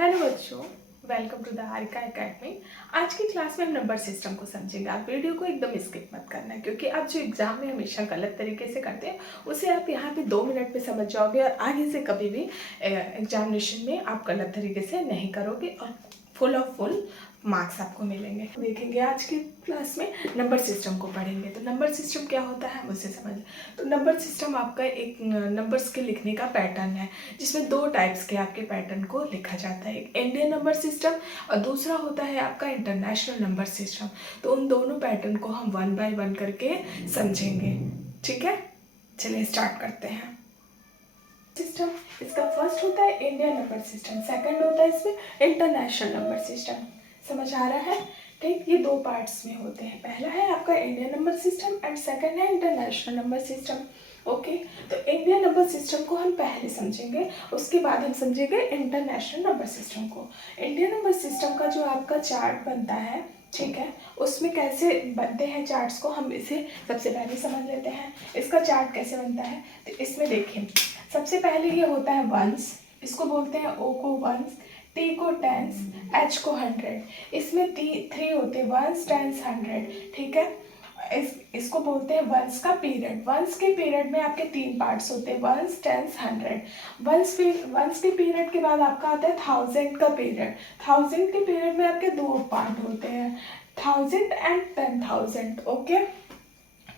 Hello बच्चों, welcome to the Harika academy. आज की क्लास में हम नंबर सिस्टम को समझेंगे। आप वीडियो को एकदम स्किप मत करना, क्योंकि आप जो एग्जाम में हमेशा गलत तरीके से करते हैं उसे आप यहाँ पे 2 मिनट में समझ जाओगे और आगे से कभी भी एग्जामिनेशन में आप गलत तरीके से नहीं करोगे और फुल मार्क्स आपको मिलेंगे। देखेंगे आज की क्लास में नंबर सिस्टम को पढ़ेंगे। तो नंबर सिस्टम क्या होता है मुझसे समझ। तो नंबर सिस्टम आपका एक नंबर्स के लिखने का पैटर्न है, जिसमें 2 टाइप्स के आपके पैटर्न को लिखा जाता है। एक इंडियन नंबर सिस्टम और दूसरा होता है आपका इंटरनेशनल नंबर सिस्टम। तो उन दोनों पैटर्न को हम 1 बाय 1 करके समझेंगे। ठीक है, चलिए स्टार्ट करते हैं। सिस्टम इसका फर्स्ट होता है इंडियन नंबर सिस्टम, सेकंड होता है इसमें इंटरनेशनल नंबर सिस्टम। समझ आ रहा है? ठीक, ये 2 पार्ट्स में होते हैं। पहला है आपका Indian number system and second है इंटरनेशनल नंबर सिस्टम। ओके, तो इंडियन नंबर सिस्टम को हम पहले समझेंगे, उसके बाद हम समझेंगे इंटरनेशनल नंबर सिस्टम को। इंडियन नंबर सिस्टम का जो आपका चार्ट बनता है, ठीक है, उसमें कैसे बनते हैं चार्ट्स को हम इसे सबसे पहले समझ लेते हैं। इसका चार्ट कैसे बनता है, तो इसमें देखिए सबसे पहले ये होता है वंस, इसको बोलते हैं ओ को वंस, टी को टेंस, एच को 100। इसमें 3 होते हैं, वंस, टेंस, 100। ठीक है, इसको बोलते हैं वंस का पीरियड। वंस के पीरियड में आपके 3 पार्ट्स होते हैं, वंस, टेंस, 100। वंस के पीरियड के बाद आपका आता है 1000 का पीरियड। 1000 के पीरियड में आपके 2 पार्ट होते हैं, 1000 एंड 10,000। Okay,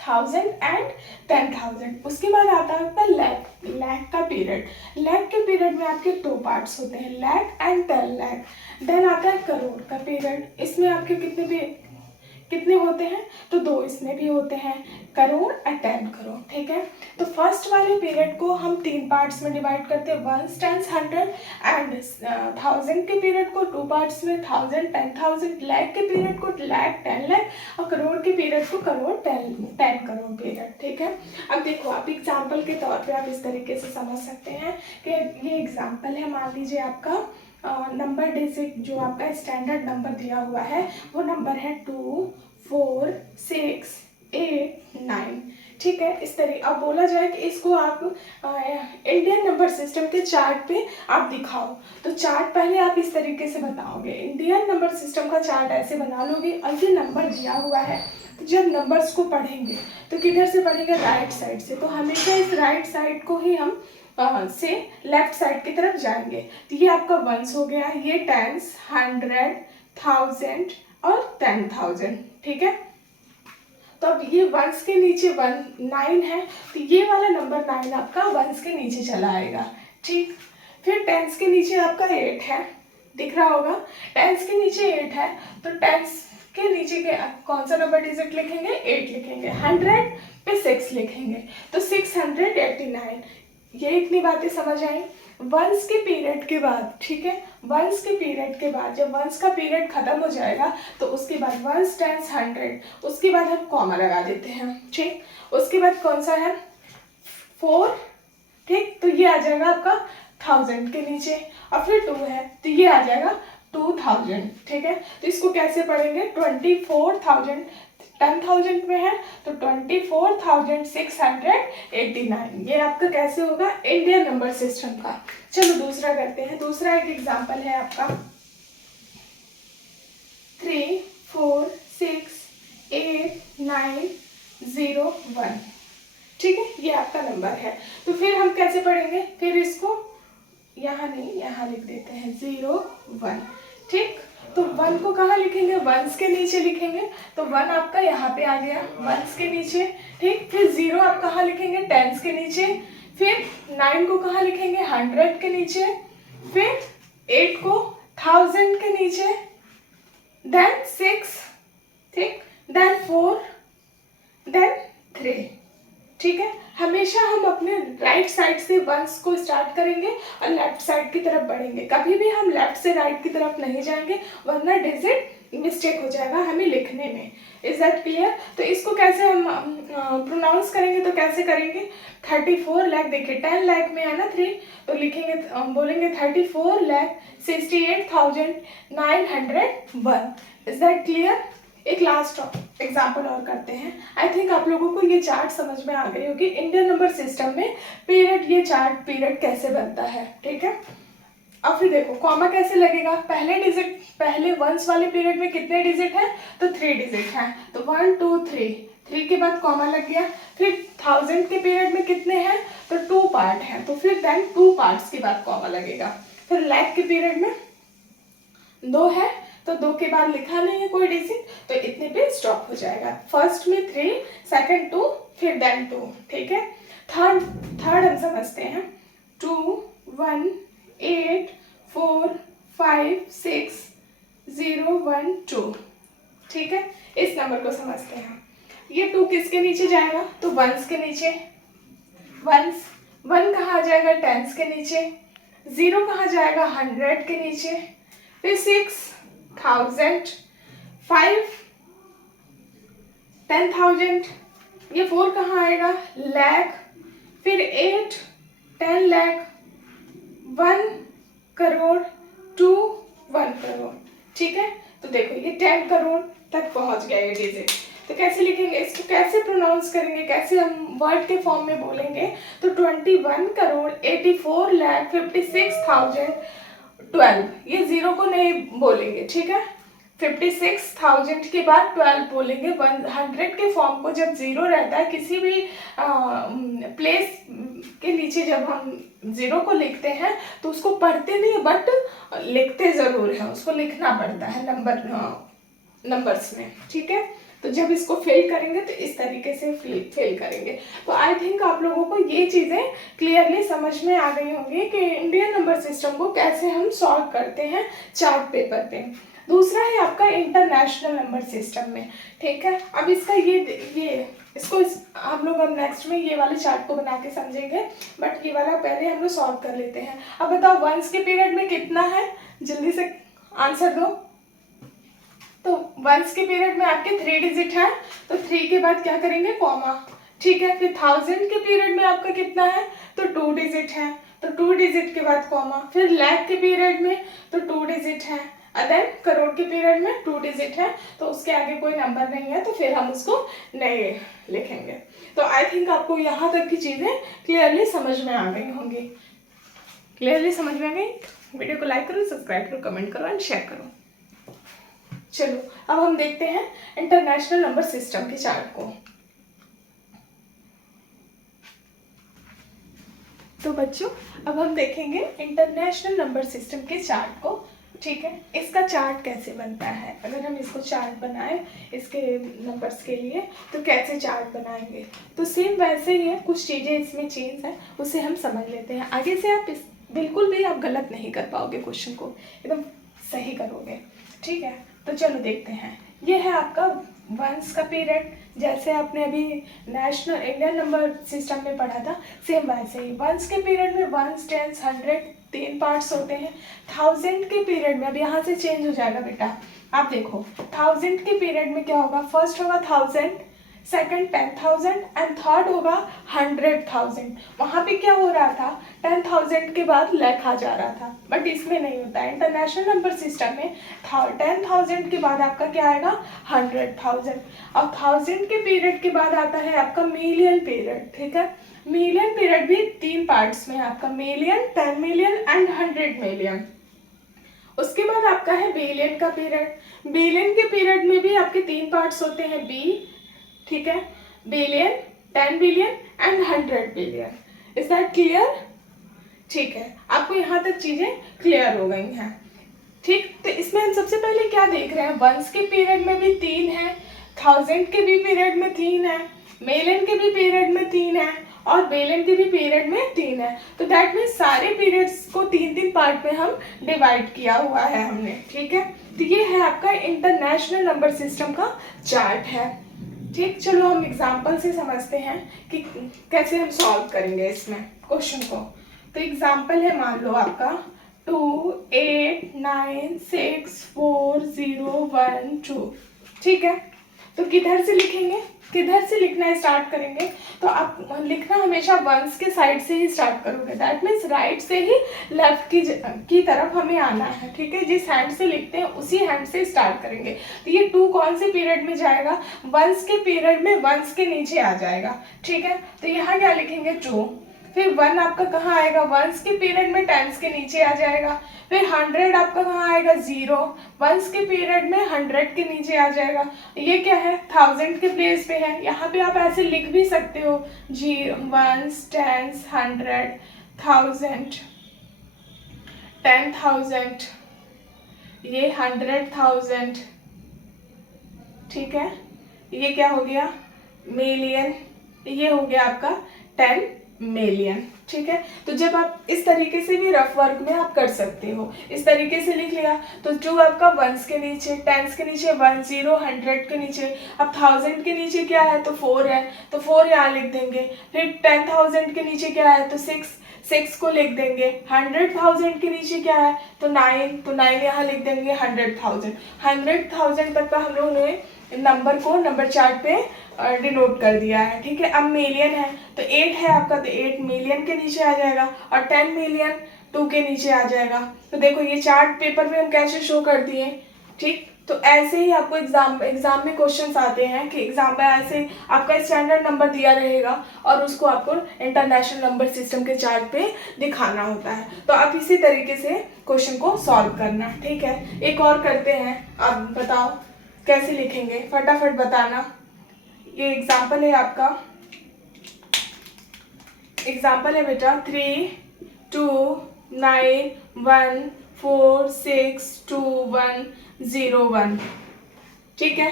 1000 and 10,000। उसके बाद आता है आपका लैख का पीरियड। लैख के पीरियड में आपके 2 पार्ट्स होते हैं, लैख एंड 10 लाख। देन आता है करोड़ का पीरियड। इसमें आपके कितने होते हैं, तो 2 इसमें भी होते हैं, करोड़ और 10 करोड़। ठीक है, तो फर्स्ट वाले पीरियड को हम 3 पार्ट्स में डिवाइड करते हैं, वंस, टेंस, 100 एंड 1000 के पीरियड को 2 पार्ट्स में, 1000, 10,000। लैख के पीरियड को लैख, 10 लाख और करोड़ के पीरियड को करोड़, 10 करोड़ पीरियड। ठीक है, अब देखो आप एग्जाम्पल के तौर पे आप इस तरीके से समझ सकते हैं कि ये एग्जाम्पल है। मान लीजिए आपका नंबर डिजिट जो आपका स्टैंडर्ड नंबर दिया हुआ है वो नंबर है 2, 4, 6, 8, 9। ठीक है, इस तरीके अब बोला जाए कि इसको आप इंडियन नंबर सिस्टम के चार्ट पे आप दिखाओ। तो चार्ट पहले आप इस तरीके से बनाओगे, इंडियन नंबर सिस्टम का चार्ट ऐसे बना लोगे और ये नंबर दिया हुआ है। तो जब नंबर्स को पढ़ेंगे तो किधर से पढ़ेंगे, राइट साइड से। तो हमेशा इस राइट साइड को ही हम से लेफ्ट साइड की तरफ जाएंगे। तो ये आपका वंस हो गया, ये टेंस, 100, 1000 और 10,000। ठीक है, तो अब ये वंस के नीचे 9 है, तो ये वाला नंबर 9 आपका वंस के नीचे चला आएगा। ठीक, फिर टेंस के नीचे आपका 8 है, दिख रहा होगा, टेंस के नीचे 8 है, तो टेंस के नीचे के कौन सा नंबर डिजिट लिखेंगे, 8 लिखेंगे। 100 पे 6 लिखेंगे, तो 689। ये इतनी बातें समझ आई। वंस के पीरियड के बाद, ठीक है, वंस के पीरियड के बाद जब वंस का पीरियड खत्म हो जाएगा तो उसके बाद वंस, टेंस, 100, उसके बाद हम कॉमा लगा देते हैं। ठीक, उसके बाद कौन सा है, 4। ठीक, तो ये आ जाएगा आपका 1000 के नीचे, और फिर 2 है तो ये आ जाएगा 2000। ठीक है, तो इसको कैसे पढ़ेंगे, 24,000 10,000 में है तो 24,689। ये आपका कैसे होगा, इंडियन नंबर सिस्टम का। चलो दूसरा करते हैं। दूसरा एक एग्जांपल है आपका 3, 4, 6, 8, 9, 0, 1। ठीक है, ये आपका नंबर है। तो फिर हम कैसे पढ़ेंगे, फिर इसको यहाँ नहीं, यहाँ लिख देते हैं 0, 1। ठीक, तो 1 को कहाँ लिखेंगे, वंस के नीचे लिखेंगे, तो 1 आपका यहाँ पे आ गया वंस के नीचे। ठीक, फिर 0 आप कहाँ लिखेंगे, टेंस के नीचे। फिर 9 को कहाँ लिखेंगे, 100 के नीचे। फिर 8 को 1000 के नीचे, देन 6, ठीक, देन 4, देन 3। ठीक है, हमेशा हम अपने राइट साइड से वंस को स्टार्ट करेंगे और लेफ्ट साइड की तरफ बढ़ेंगे। कभी भी हम लेफ्ट से राइट की तरफ नहीं जाएंगे, वरना डिजिट मिस्टेक हो जाएगा हमें लिखने में। Is that clear? तो इसको कैसे हम प्रोनाउंस करेंगे, तो कैसे करेंगे, 34 लाख, देखिए 10 लाख में है ना 3, तो लिखेंगे बोलेंगे 34,68,901। Is that clear? एक लास्ट एग्जाम्पल और करते हैं। आई थिंक आप लोगों को ये चार्ट समझ में आ गई होगी, इंडियन नंबर सिस्टम में पीरियड, ये चार्ट पीरियड कैसे बनता है। ठीक है, अब फिर देखो कॉमा कैसे लगेगा, पहले डिजिट, पहले वंस वाले पीरियड में कितने डिजिट हैं, तो 3 डिजिट हैं, तो 1 2 3, 3 के बाद कॉमा लग गया। फिर 1000 के पीरियड में कितने हैं, तो 2 पार्ट हैं, तो फिर देन 2 पार्ट्स के बाद कॉमा लगेगा। फिर लाख के पीरियड में 2 है, तो 2 के बाद लिखा नहीं है कोई डिजिट, तो इतने पे स्टॉप हो जाएगा। फर्स्ट में 3, सेकंड 2, फिर देन 2, ठीक है। थर्ड हम समझते हैं, 2 1 8 4 5 6 0 1 2, ठीक है। इस नंबर को समझते हैं। ये 2 किसके नीचे जाएगा, तो वंस के नीचे, वंस 1 कहाँ आ जाएगा, टेंस के नीचे, 0 कहाँ जाएगा, 100 के नीचे, फिर 6 1000, 5 10,000, ये 4 कहाँ आएगा, लाख, फिर 8 10 लाख, 1 करोड़, 2 1 करोड़, ठीक है। तो देखो ये 10 करोड़ तक पहुंच गया ये डिजिट। तो कैसे लिखेंगे इसको, कैसे प्रोनाउंस करेंगे, कैसे हम वर्ड के फॉर्म में बोलेंगे, तो 21 करोड़ 84 लाख 56,012, ये जीरो को नहीं बोलेंगे, ठीक है। 56,000 के बाद 12 बोलेंगे। 100 के फॉर्म को जब जीरो रहता है किसी भी प्लेस के नीचे, जब हम जीरो को लिखते हैं तो उसको पढ़ते नहीं बट लिखते ज़रूर है, उसको लिखना पड़ता है नंबर्स में, ठीक है। तो जब इसको फिल करेंगे तो इस तरीके से फिल करेंगे। तो आई थिंक आप लोगों को ये चीज़ें क्लियरली समझ में आ गई होंगी कि इंडियन नंबर सिस्टम को कैसे हम सॉल्व करते हैं चार्ट पेपर पे। दूसरा है आपका इंटरनेशनल नंबर सिस्टम में, ठीक है। अब इसका हम लोग अब नेक्स्ट में ये वाले चार्ट को बना के समझेंगे, बट ये वाला पहले हम लोग सॉल्व कर लेते हैं। अब बताओ वंस के पीरियड में कितना है, जल्दी से आंसर दो। तो वंस के पीरियड में आपके 3 डिजिट है, तो 3 के बाद क्या करेंगे, कॉमा, ठीक है। फिर 1000 के पीरियड में आपका कितना है, तो 2 डिजिट है, तो 2 डिजिट के बाद कॉमा। फिर लाख के पीरियड में तो 2 डिजिट है, अदर करोड़ के पीरियड में 2 डिजिट है, तो उसके आगे कोई नंबर नहीं है, तो फिर हम उसको नहीं लिखेंगे। तो आई थिंक आपको यहाँ तक की चीज़ें क्लियरली समझ में आ गई होंगी। क्लियरली समझ में आ गई? वीडियो को लाइक करो, सब्सक्राइब करो, कमेंट करो एंड शेयर करो। चलो अब हम देखते हैं इंटरनेशनल नंबर सिस्टम के चार्ट को। तो बच्चों अब हम देखेंगे इंटरनेशनल नंबर सिस्टम के चार्ट को, ठीक है। इसका चार्ट कैसे बनता है, अगर हम इसको चार्ट बनाएं इसके नंबर्स के लिए तो कैसे चार्ट बनाएंगे, तो सेम वैसे ही है, कुछ चीज़ें इसमें चेंज है, उसे हम समझ लेते हैं। आगे से आप बिल्कुल भी आप गलत नहीं कर पाओगे, क्वेश्चन को एकदम सही करोगे, ठीक है। तो चलो देखते हैं। ये है आपका वंस का पीरियड, जैसे आपने अभी नेशनल इंडियन नंबर सिस्टम में पढ़ा था, सेम वैसे ही वंस के पीरियड में वंस, टेंस, 100 3 पार्ट्स होते हैं। 1000 के पीरियड में, अब यहाँ से चेंज हो जाएगा बेटा, आप देखो 1000 के पीरियड में क्या होगा, फर्स्ट होगा 1000, सेकंड 10,000 एंड थर्ड होगा 100,000। वहाँ पे क्या हो रहा था, 10,000 के बाद लाख आ जा रहा था, बट इसमें नहीं होता है। इंटरनेशनल नंबर सिस्टम में 10,000 के बाद आपका क्या आएगा, 100,000। और 1000 के पीरियड के बाद आता है आपका मिलियन पीरियड, ठीक है। मिलियन पीरियड भी 3 पार्ट्स में है आपका, मिलियन, 10 मिलियन एंड 100 मिलियन। उसके बाद आपका है बिलियन का पीरियड। बिलियन के पीरियड में भी आपके 3 पार्ट्स होते हैं, बी, ठीक है, billion, 10 billion and 100 billion. Is that clear? ठीक है, आपको यहाँ तक चीजें क्लियर हो गई हैं, ठीक। तो इसमें हम सबसे पहले क्या देख रहे हैं, वंस के पीरियड में भी 3 है, 1000 के भी पीरियड में 3 है, मिलियन के भी पीरियड में 3 है और बिलियन के भी पीरियड में 3 है। तो दैट मीन्स सारे पीरियड्स को 3-3 पार्ट में हम डिवाइड किया हुआ है हमने, ठीक है। तो ये है आपका इंटरनेशनल नंबर सिस्टम का चार्ट है, ठीक। चलो हम एग्जाम्पल से समझते हैं कि कैसे हम सॉल्व करेंगे इसमें क्वेश्चन को। तो एग्जाम्पल है, मान लो आपका 2 8 9 6 4 0 1 2, ठीक है। तो किधर से लिखेंगे, किधर से लिखना स्टार्ट करेंगे, तो आप लिखना हमेशा वंस के साइड से ही स्टार्ट करोगे, दैट मीन्स राइट से ही लेफ्ट की तरफ हमें आना है, ठीक है। जिस हैंड से लिखते हैं उसी हैंड से स्टार्ट करेंगे। तो ये 2 कौन से पीरियड में जाएगा, वंस के पीरियड में वंस के नीचे आ जाएगा, ठीक है। तो यहाँ क्या लिखेंगे, 2, फिर 1 आपका कहाँ आएगा, वंस के पीरियड में टेंस के नीचे आ जाएगा। फिर 100 आपका कहाँ आएगा, 0 वंस के पीरियड में 100 के नीचे आ जाएगा। ये क्या है, 1000 के प्लेस पे है। यहाँ पे आप ऐसे लिख भी सकते हो, जी वंस, टेंस, 100, 1000, 10,000, ये 100,000, ठीक है। ये क्या हो गया, मिलियन, ये हो गया आपका 10 मिलियन, ठीक है। तो जब आप इस तरीके से भी रफ वर्क में आप कर सकते हो, इस तरीके से लिख लिया तो जो आपका वंस के नीचे, टेंस के नीचे 1, 0, 100 के नीचे, अब 1000 के नीचे क्या है, तो 4 है, तो 4 यहाँ लिख देंगे। फिर 10,000 के नीचे क्या है, तो 6 को लिख देंगे। 100,000 के नीचे क्या है, तो 9, तो 9 यहाँ लिख देंगे। 100,000 तक का हम लोगों ने नंबर को नंबर चार्ट पे डिनोट कर दिया है, ठीक है। अब मिलियन है तो 8 है आपका, तो 8 मिलियन के नीचे आ जाएगा, और 10 मिलियन 2 के नीचे आ जाएगा। तो देखो ये चार्ट पेपर पे हम कैसे शो कर दिए, ठीक। तो ऐसे ही आपको एग्जाम में क्वेश्चंस आते हैं कि एग्जाम में ऐसे आपका स्टैंडर्ड नंबर दिया रहेगा और उसको आपको इंटरनेशनल नंबर सिस्टम के चार्ट पे दिखाना होता है। तो आप इसी तरीके से क्वेश्चन को सॉल्व करना, ठीक है। एक और करते हैं, आप बताओ कैसे लिखेंगे, फटाफट बताना। ये एग्जाम्पल है आपका, एग्जाम्पल है बेटा 3, 2, 9, 1, 4, 6, 2, 1, 0, 1, ठीक है।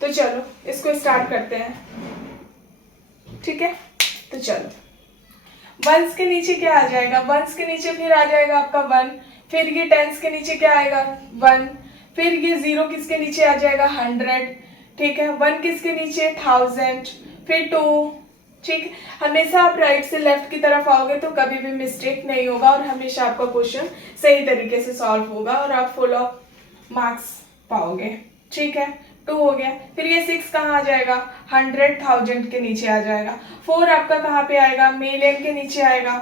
तो चलो इसको स्टार्ट करते हैं, ठीक है। तो चलो वंस के नीचे क्या आ जाएगा, वंस के नीचे फिर आ जाएगा आपका 1, फिर ये टेंस के नीचे क्या आएगा 1, फिर ये 0 किसके नीचे आ जाएगा 100, ठीक है। 1 किसके नीचे 1000, फिर 2, ठीक। हमेशा आप राइट से लेफ्ट की तरफ आओगे तो कभी भी मिस्टेक नहीं होगा और हमेशा आपका क्वेश्चन सही तरीके से सॉल्व होगा और आप फुल ऑफ मार्क्स पाओगे, ठीक है। 2 हो गया, फिर ये 6 कहाँ आ जाएगा, 100,000 के नीचे आ जाएगा। 4 आपका कहाँ पे आएगा, मिलियन के नीचे आएगा।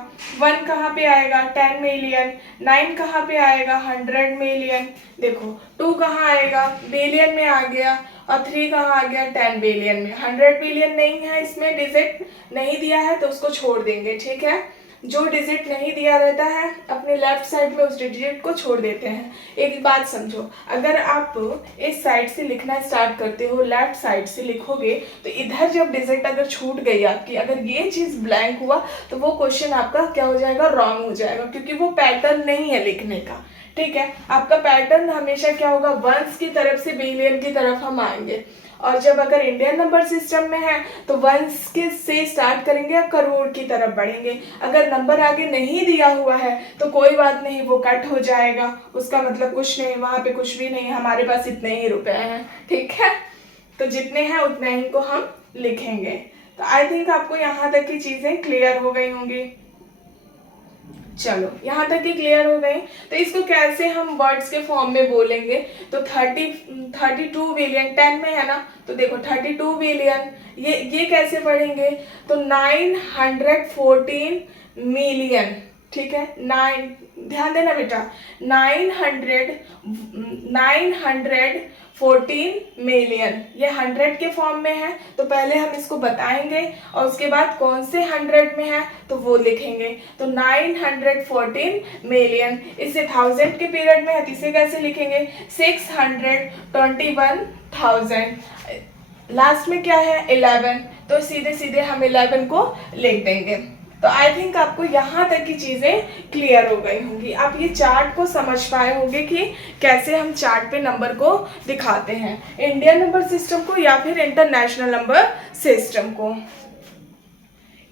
1 कहाँ पे आएगा, 10 मिलियन। 9 कहाँ पे आएगा, 100 मिलियन। देखो 2 कहाँ आएगा, बिलियन में आ गया, और 3 कहाँ आ गया, 10 बिलियन में। 100 बिलियन नहीं है, इसमें डिजिट नहीं दिया है तो उसको छोड़ देंगे, ठीक है। जो डिजिट नहीं दिया रहता है अपने लेफ्ट साइड में उस डिजिट को छोड़ देते हैं। एक बात समझो, अगर आप इस साइड से लिखना स्टार्ट करते हो, लेफ्ट साइड से लिखोगे, तो इधर जब डिजिट अगर छूट गई आपकी, अगर ये चीज़ ब्लैंक हुआ तो वो क्वेश्चन आपका क्या हो जाएगा, रॉन्ग हो जाएगा, क्योंकि वो पैटर्न नहीं है लिखने का, ठीक है। आपका पैटर्न हमेशा क्या होगा, वंस की तरफ से बिलियन की तरफ हम आएंगे, और जब अगर इंडियन नंबर सिस्टम में है तो वंस के से स्टार्ट करेंगे या करोड़ की तरफ बढ़ेंगे। अगर नंबर आगे नहीं दिया हुआ है तो कोई बात नहीं, वो कट हो जाएगा, उसका मतलब कुछ नहीं, वहाँ पे कुछ भी नहीं, हमारे पास इतने ही रुपए हैं, ठीक है। तो जितने हैं उतने ही को हम लिखेंगे। तो आई थिंक आपको यहाँ तक की चीज़ें क्लियर हो गई होंगी। चलो यहाँ तक ही क्लियर हो गई। तो इसको कैसे हम वर्ड्स के फॉर्म में बोलेंगे, तो 32 बिलियन 10 में है ना, तो देखो 32 बिलियन, ये कैसे पढ़ेंगे, तो 914 मिलियन, ठीक है। 9, ध्यान देना बेटा, 914 मिलियन, ये 100 के फॉर्म में है, तो पहले हम इसको बताएंगे और उसके बाद कौन से 100 में है तो वो लिखेंगे। तो 914 मिलियन, इसे 1000 के पीरियड में है तो इसे कैसे लिखेंगे, 621,000। लास्ट में क्या है 11, तो सीधे सीधे हम 11 को लिख देंगे। तो आई थिंक आपको यहाँ तक की चीज़ें क्लियर हो गई होंगी। आप ये चार्ट को समझ पाए होंगे कि कैसे हम चार्ट पे नंबर को दिखाते हैं, इंडियन नंबर सिस्टम को या फिर इंटरनेशनल नंबर सिस्टम को।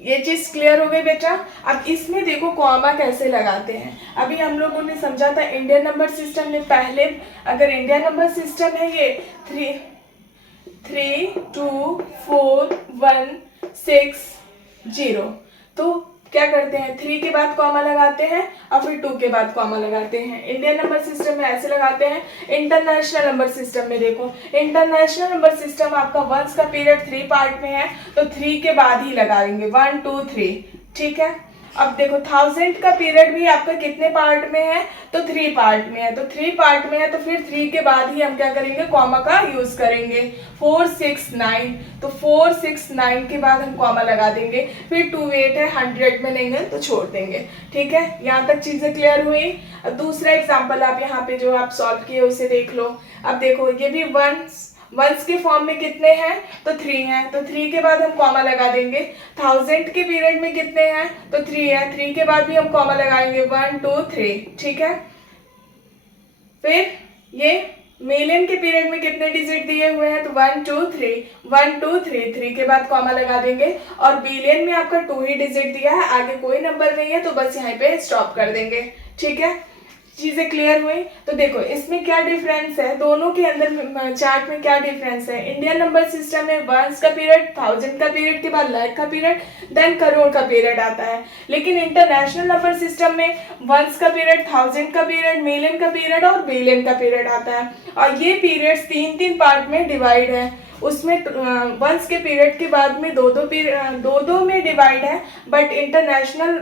ये चीज़ क्लियर हो गई बेटा। अब इसमें देखो कॉमा कैसे लगाते हैं। अभी हम लोगों ने समझा था इंडियन नंबर सिस्टम में, पहले अगर इंडियन नंबर सिस्टम है ये 3, 2, 4, 1, 6, 0, तो क्या करते हैं 3 के बाद कॉमा लगाते हैं और फिर 2 के बाद कॉमा लगाते हैं। इंडियन नंबर सिस्टम में ऐसे लगाते हैं। इंटरनेशनल नंबर सिस्टम में देखो, इंटरनेशनल नंबर सिस्टम आपका वंस का पीरियड 3 पार्ट में है तो 3 के बाद ही लगाएंगे, 1, 2, 3, ठीक है। अब देखो 1000 का पीरियड भी आपका कितने पार्ट में है, तो 3 पार्ट में है। तो 3 पार्ट में है तो फिर 3 के बाद ही हम क्या करेंगे, कॉमा का यूज करेंगे। 4 6 9, तो 4 6 9 के बाद हम कॉमा लगा देंगे। फिर 2 8 है, 100 में नहीं है तो छोड़ देंगे। ठीक है, यहाँ तक चीजें क्लियर हुई। अब दूसरा एग्जाम्पल आप यहाँ पे जो आप सॉल्व किए उसे देख लो। अब देखो ये भी वंस के फॉर्म में कितने हैं, तो 3 हैं। तो 3 के बाद हम कॉमा लगा देंगे। 1000 के पीरियड में कितने हैं, तो 3 है। 3 के बाद भी हम कॉमा लगाएंगे, 1 2 3। ठीक है, फिर ये मिलियन के पीरियड में कितने डिजिट दिए हुए हैं, तो 1 2 3, 1 2 3। 3 के बाद कॉमा लगा देंगे। और बिलियन में आपका 2 ही डिजिट दिया है, आगे कोई नंबर नहीं है, तो बस यहाँ पे स्टॉप कर देंगे। ठीक है, चीजें क्लियर हुई। तो देखो इसमें क्या डिफरेंस है, दोनों के अंदर चार्ट में क्या डिफरेंस है। इंडियन नंबर सिस्टम में वंस का पीरियड, 1000 का पीरियड के बाद लाख का पीरियड, देन करोड़ का पीरियड आता है। लेकिन इंटरनेशनल नंबर सिस्टम में वंस का पीरियड, 1000 का पीरियड, मिलियन का पीरियड और बिलियन का पीरियड आता है। और ये पीरियड्स 3 पार्ट में डिवाइड है। उसमें वंस के पीरियड के बाद में दो में डिवाइड है, बट इंटरनेशनल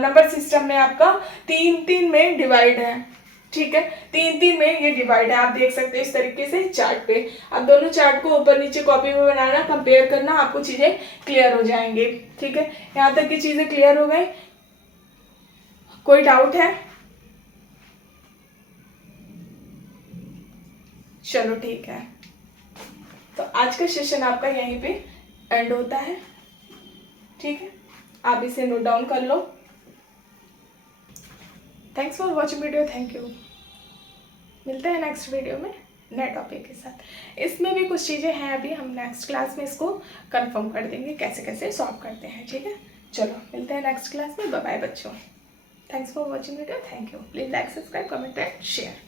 नंबर सिस्टम में आपका 3 में डिवाइड है। ठीक है, 3 में ये डिवाइड है। आप देख सकते हैं इस तरीके से चार्ट पे। आप दोनों चार्ट को ऊपर नीचे कॉपी में बनाना, कंपेयर करना, आपको चीजें क्लियर हो जाएंगे। ठीक है, यहाँ तक की चीजें क्लियर हो गई। कोई डाउट है? चलो ठीक है, तो आज का सेशन आपका यहीं पे एंड होता है। ठीक है, आप इसे नोट डाउन कर लो। Thanks for watching video, thank you. मिलते हैं नेक्स्ट वीडियो में नए टॉपिक के साथ। इसमें भी कुछ चीज़ें हैं, अभी हम नेक्स्ट क्लास में इसको कंफर्म कर देंगे कैसे कैसे सॉल्व करते हैं। ठीक है, चलो मिलते हैं नेक्स्ट क्लास में। बाय बाय बच्चों, thanks for watching video, thank you. Please like, subscribe, comment and share.